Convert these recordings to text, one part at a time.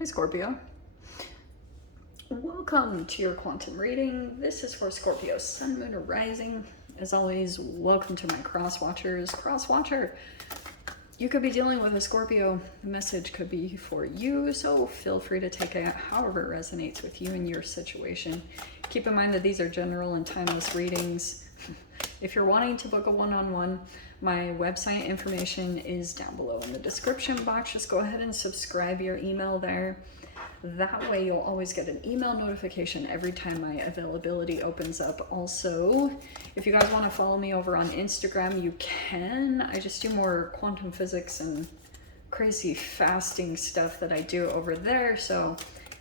Hi Scorpio. Welcome to your quantum reading. This is for Scorpio Sun, Moon, or Rising. As always, welcome to my cross watchers. Cross watcher, you could be dealing with a Scorpio. The message could be for you, so feel free to take it however it resonates with you and your situation. Keep in mind that these are general and timeless readings. If you're wanting to book a one-on-one, my website information is down below in the description box. Just go ahead and subscribe your email there. That way you'll always get an email notification every time my availability opens up. Also, if you guys want to follow me over on Instagram, you can. I just do more quantum physics and crazy fasting stuff that I do over there. So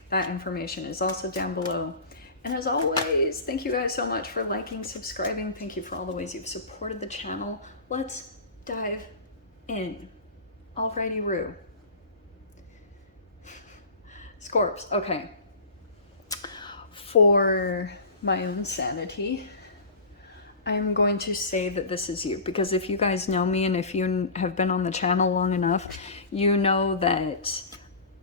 that information is also down below. And as always, thank you guys so much for liking, subscribing. Thank you for all the ways you've supported the channel. Let's dive in. Alrighty, Roo. Scorps, okay. For my own sanity, I'm going to say that this is you, because if you guys know me and if you have been on the channel long enough, you know that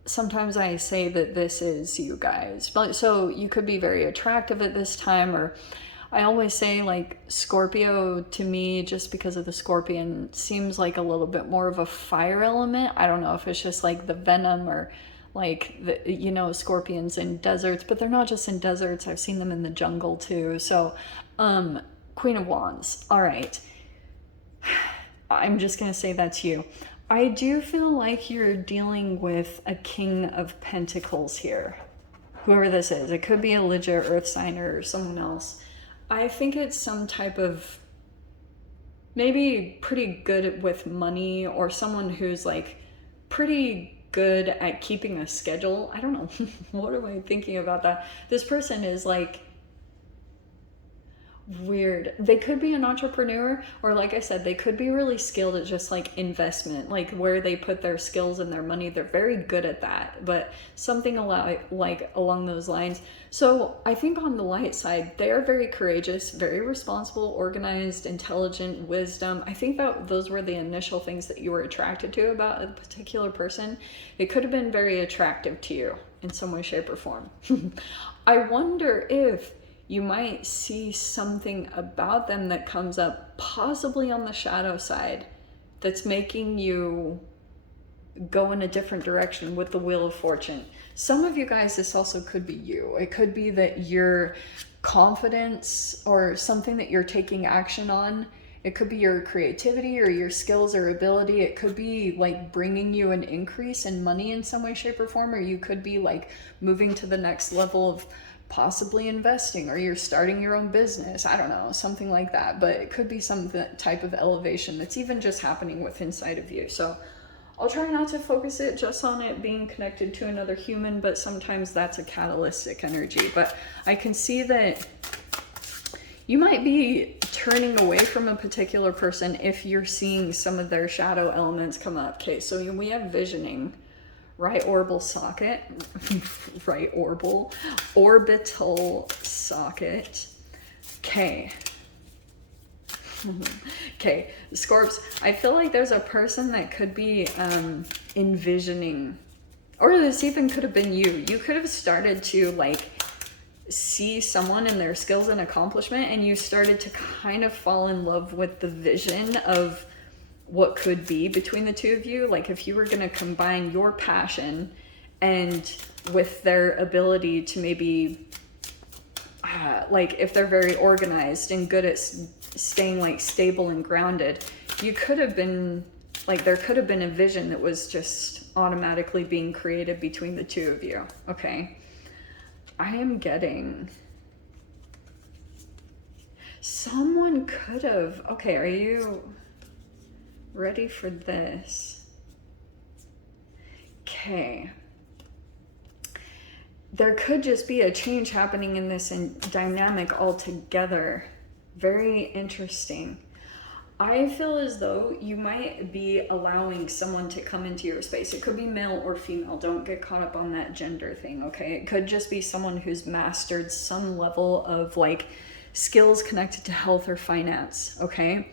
sometimes I say that this is you guys. So you could be very attractive at this time, or I always say like Scorpio to me, just because of the scorpion, seems like a little bit more of a fire element. I don't know if it's just like the venom or like the, you know, scorpions in deserts, but they're not just in deserts. I've seen them in the jungle too. So Queen of Wands. All right. I'm just going to say that's you. I do feel like you're dealing with a King of Pentacles here. Whoever this is. It could be a legit earth sign or someone else. I think it's some type of maybe pretty good with money, or someone who's like pretty good at keeping a schedule. I don't know. What am I thinking about that? This person is like weird. They could be an entrepreneur, or like I said, they could be really skilled at just like investment, like where they put their skills and their money. They're very good at that, but something like along those lines. So I think on the light side, they are very courageous, very responsible, organized, intelligent, wisdom. I think that those were the initial things that you were attracted to about a particular person. It could have been very attractive to you in some way, shape, or form. I wonder if you might see something about them that comes up possibly on the shadow side that's making you go in a different direction with the Wheel of Fortune. Some of you guys, this also could be you. It could be that your confidence or something that you're taking action on, it could be your creativity or your skills or ability. It could be like bringing you an increase in money in some way, shape, or form, or you could be like moving to the next level of possibly investing, or you're starting your own business. I don't know, something like that. But it could be some type of elevation that's even just happening within inside of you. So I'll try not to focus it just on it being connected to another human, but sometimes that's a catalytic energy. But I can see that you might be turning away from a particular person if you're seeing some of their shadow elements come up. Okay, so we have visioning, right orbital socket, right orbital socket. Okay. Okay, Scorps, I feel like there's a person that could be envisioning, or this even could have been you. You could have started to like see someone and their skills and accomplishment, and you started to kind of fall in love with the vision of what could be between the two of you. Like if you were going to combine your passion and with their ability to maybe like if they're very organized and good at staying like stable and grounded, you could have been like, there could have been a vision that was just automatically being created between the two of you. Okay, I am getting someone could have, okay, are you ready for this? Okay. There could just be a change happening in this dynamic altogether. Very interesting. I feel as though you might be allowing someone to come into your space. It could be male or female. Don't get caught up on that gender thing, okay? It could just be someone who's mastered some level of like skills connected to health or finance, okay?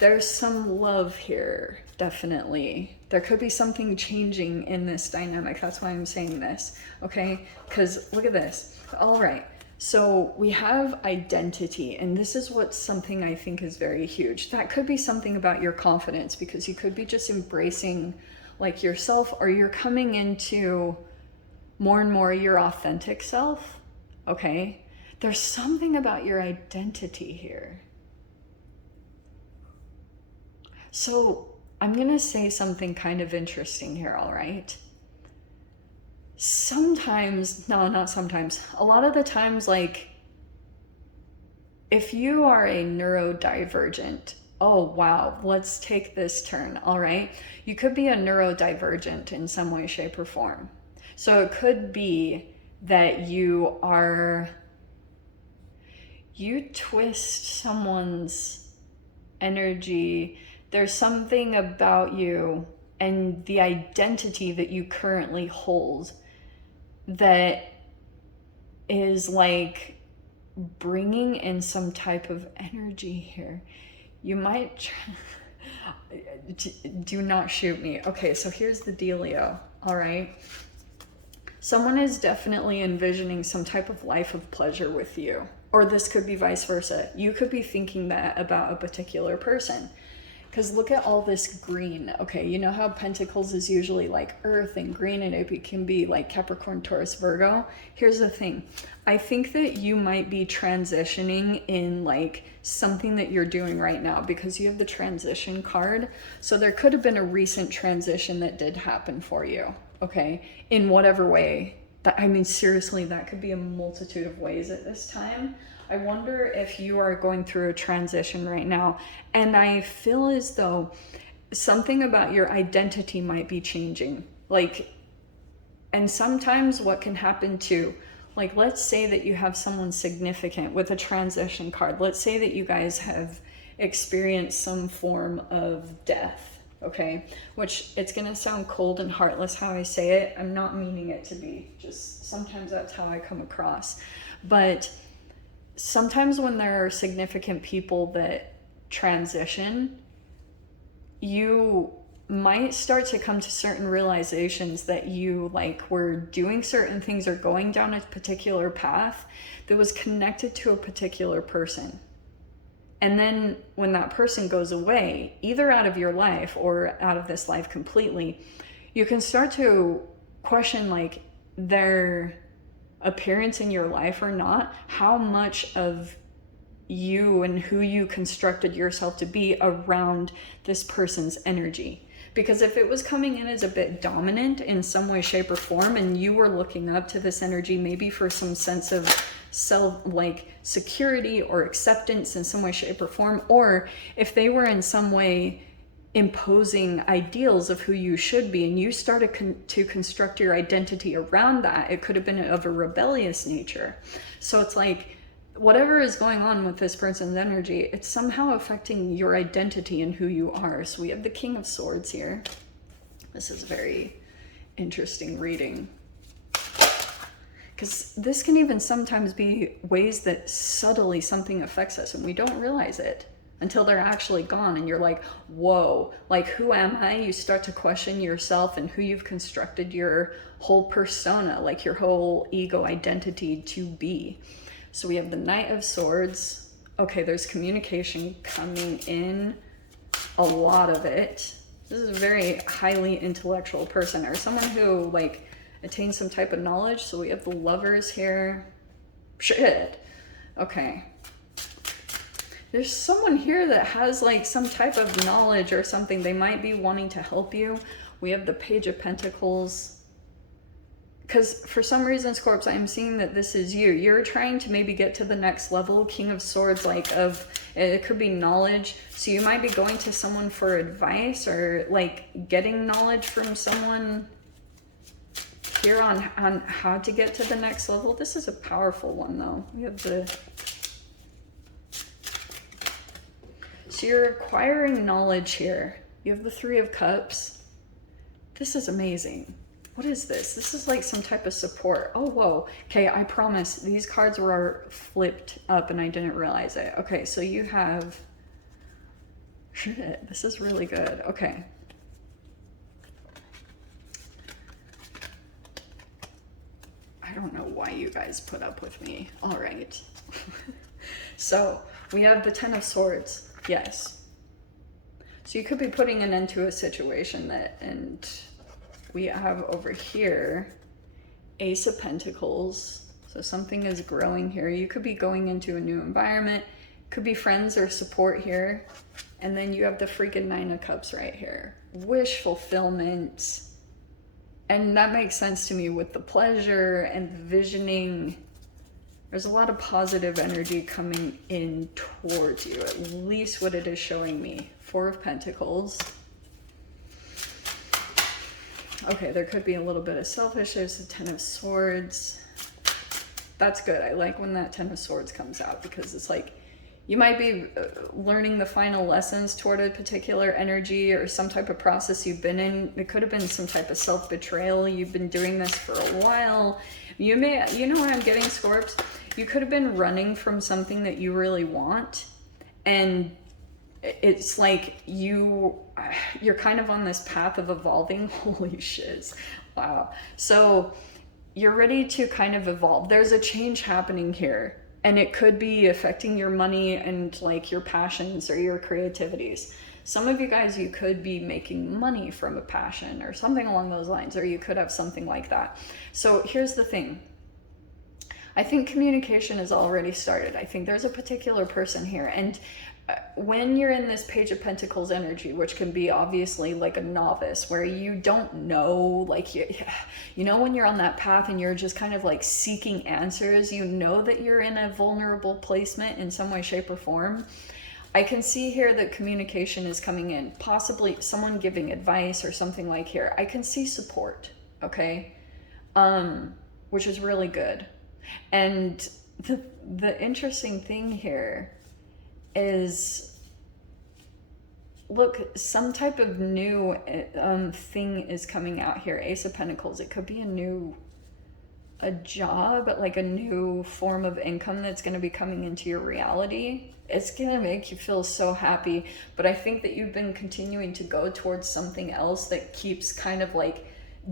There's some love here. Definitely. There could be something changing in this dynamic. That's why I'm saying this, okay? Because look at this. All right. So we have identity, and this is what something I think is very huge. That could be something about your confidence, because you could be just embracing like yourself, or you're coming into more and more your authentic self, okay? There's something about your identity here. So I'm gonna say something kind of interesting here, all right? Sometimes, no, not sometimes, a lot of the times, like, if you are a neurodivergent, oh wow, let's take this turn, all right? You could be a neurodivergent in some way, shape, or form. So it could be that you twist someone's energy. There's something about you and the identity that you currently hold that is like bringing in some type of energy here. You might do not shoot me. Okay, so here's the dealio, all right? Someone is definitely envisioning some type of life of pleasure with you, or this could be vice versa. You could be thinking that about a particular person. Because look at all this green. Okay, you know how Pentacles is usually like Earth and green, and it can be like Capricorn, Taurus, Virgo? Here's the thing. I think that you might be transitioning in like something that you're doing right now, because you have the transition card. So there could have been a recent transition that did happen for you, okay? In whatever way. I mean, seriously, that could be a multitude of ways at this time. I wonder if you are going through a transition right now, and I feel as though something about your identity might be changing. Like, and sometimes what can happen too, like, let's say that you have someone significant with a transition card. Let's say that you guys have experienced some form of death, okay? Which, it's gonna sound cold and heartless how I say it. I'm not meaning it to be. Just sometimes that's how I come across. But sometimes when there are significant people that transition, you might start to come to certain realizations that you like were doing certain things or going down a particular path that was connected to a particular person. And then when that person goes away, either out of your life or out of this life completely, you can start to question like their appearance in your life or not, how much of you and who you constructed yourself to be around this person's energy. Because if it was coming in as a bit dominant in some way, shape, or form, and you were looking up to this energy maybe for some sense of self, like security or acceptance in some way, shape, or form, or if they were in some way imposing ideals of who you should be, and you started to construct your identity around that, it could have been of a rebellious nature. So it's like, whatever is going on with this person's energy, it's somehow affecting your identity and who you are. So we have the King of Swords here. This is a very interesting reading, because this can even sometimes be ways that subtly something affects us and we don't realize it until they're actually gone, and you're like, whoa, like, who am I? You start to question yourself and who you've constructed your whole persona, like your whole ego identity to be. So we have the Knight of Swords. Okay, there's communication coming in, a lot of it. This is a very highly intellectual person, or someone who like attains some type of knowledge. So we have the Lovers here. Shit. Okay. There's someone here that has like some type of knowledge or something. They might be wanting to help you. We have the Page of Pentacles. Because for some reason, Scorps, I'm seeing that this is you. You're trying to maybe get to the next level. King of Swords, like of, it could be knowledge. So you might be going to someone for advice, or like getting knowledge from someone here on how to get to the next level. This is a powerful one though. We have the, so you're acquiring knowledge here. You have the Three of Cups. This is amazing. What is this? This is like some type of support. Oh, whoa. Okay, I promise these cards were flipped up and I didn't realize it. Okay, so you have... Shit, this is really good. Okay. don't know why you guys put up with me. All right. So we have the Ten of Swords. Yes. So you could be putting an end to a situation and we have over here Ace of Pentacles. So something is growing here. You could be going into a new environment. Could be friends or support here. And then you have the freaking Nine of Cups right here. Wish fulfillment. And that makes sense to me with the pleasure and the visioning. There's a lot of positive energy coming in towards you, at least what it is showing me. Four of Pentacles. Okay, there could be a little bit of selfishness. The Ten of Swords. That's good. I like when that Ten of Swords comes out, because it's like you might be learning the final lessons toward a particular energy or some type of process you've been in. It could have been some type of self-betrayal. You've been doing this for a while. You know what I'm getting, Scorps? You could have been running from something that you really want, and it's like you're kind of on this path of evolving. Holy shiz. Wow. So you're ready to kind of evolve. There's a change happening here, and it could be affecting your money and like your passions or your creativities. Some of you guys, you could be making money from a passion or something along those lines, or you could have something like that. So here's the thing. I think communication has already started. I think there's a particular person here, and when you're in this Page of Pentacles energy, which can be obviously like a novice where you don't know, like you know when you're on that path and you're just kind of like seeking answers, you know that you're in a vulnerable placement in some way, shape, or form. I can see here that communication is coming in, possibly someone giving advice or something like here. I can see support, okay? Which is really good. And the interesting thing here is, look, some type of new thing is coming out here. Ace of Pentacles. It could be a job, like a new form of income that's going to be coming into your reality. It's going to make you feel so happy. But I think that you've been continuing to go towards something else that keeps kind of like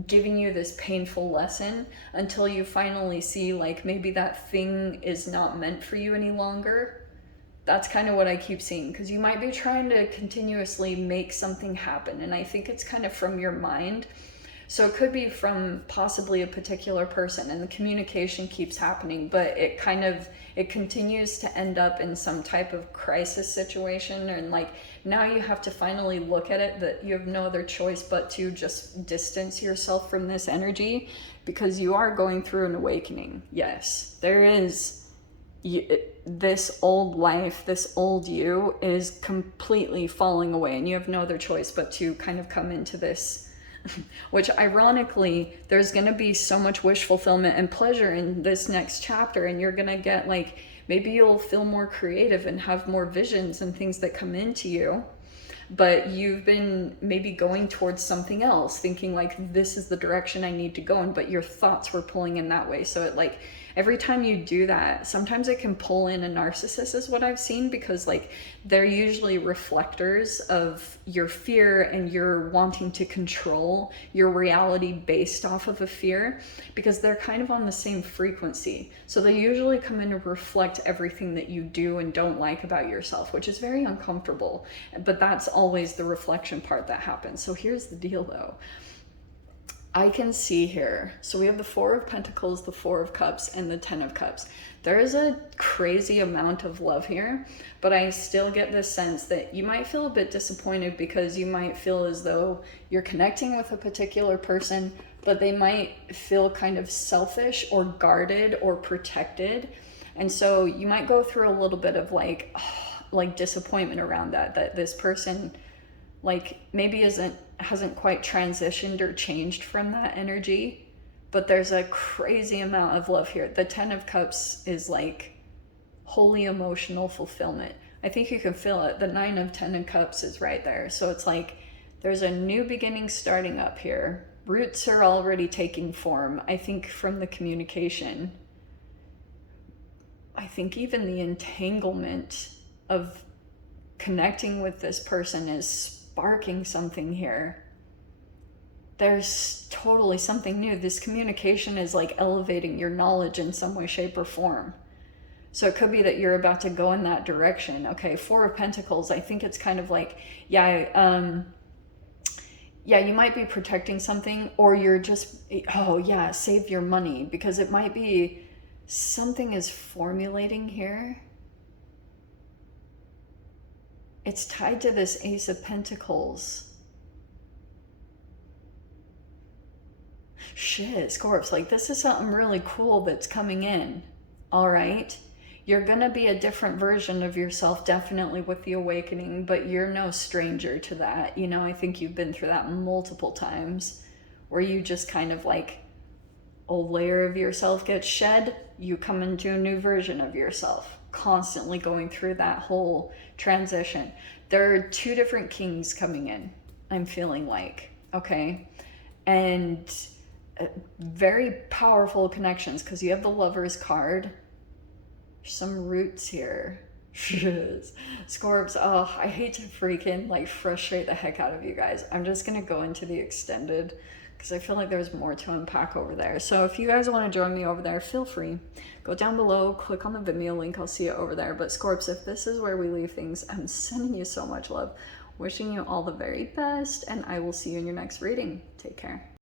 giving you this painful lesson until you finally see like maybe that thing is not meant for you any longer. That's kind of what I keep seeing, because you might be trying to continuously make something happen, and I think it's kind of from your mind. So it could be from possibly a particular person, and the communication keeps happening, but it continues to end up in some type of crisis situation, and like now you have to finally look at it that you have no other choice but to just distance yourself from this energy, because you are going through an awakening. Yes, there is. This old life, this old you is completely falling away, and you have no other choice but to kind of come into this, which ironically, there's going to be so much wish fulfillment and pleasure in this next chapter, and you're going to get like, maybe you'll feel more creative and have more visions and things that come into you, but you've been maybe going towards something else, thinking like, this is the direction I need to go in, but your thoughts were pulling in that way. So it like, every time you do that, sometimes it can pull in a narcissist, is what I've seen, because like they're usually reflectors of your fear and your wanting to control your reality based off of a fear, because they're kind of on the same frequency. So they usually come in to reflect everything that you do and don't like about yourself, which is very uncomfortable, but that's always the reflection part that happens. So here's the deal though. I can see here, so we have the Four of Pentacles, the Four of Cups, and the Ten of Cups. There is a crazy amount of love here, but I still get this sense that you might feel a bit disappointed, because you might feel as though you're connecting with a particular person, but they might feel kind of selfish or guarded or protected. And so you might go through a little bit of like disappointment around that this person like maybe hasn't quite transitioned or changed from that energy, but there's a crazy amount of love here. The Ten of Cups is like holy emotional fulfillment. I think you can feel it. The Nine of Ten of Cups is right there. So it's like there's a new beginning starting up here. Roots are already taking form. I think from the communication, I think even the entanglement of connecting with this person is sparking something here. there's totally something new. This communication is like elevating your knowledge in some way, shape, or form. So it could be that you're about to go in that direction. Okay, Four of Pentacles, I think it's kind of like, yeah, you might be protecting something, or you're just, oh yeah, save your money, because it might be something is formulating here. It's tied to this Ace of Pentacles. Shit, Scorps, like this is something really cool that's coming in. All right. You're gonna be a different version of yourself, definitely with the awakening, but you're no stranger to that. You know, I think you've been through that multiple times, where you just kind of like a layer of yourself gets shed, you come into a new version of yourself, constantly going through that whole transition. There are two different kings coming in, I'm feeling like, okay? And very powerful connections, because you have the Lover's card. There's some roots here. Scorps, oh, I hate to freaking like frustrate the heck out of you guys. I'm just gonna go into the extended, because I feel like there's more to unpack over there. So if you guys want to join me over there, feel free. Go down below, click on the Vimeo link, I'll see it over there. But Scorps, if this is where we leave things, I'm sending you so much love. Wishing you all the very best, and I will see you in your next reading. Take care.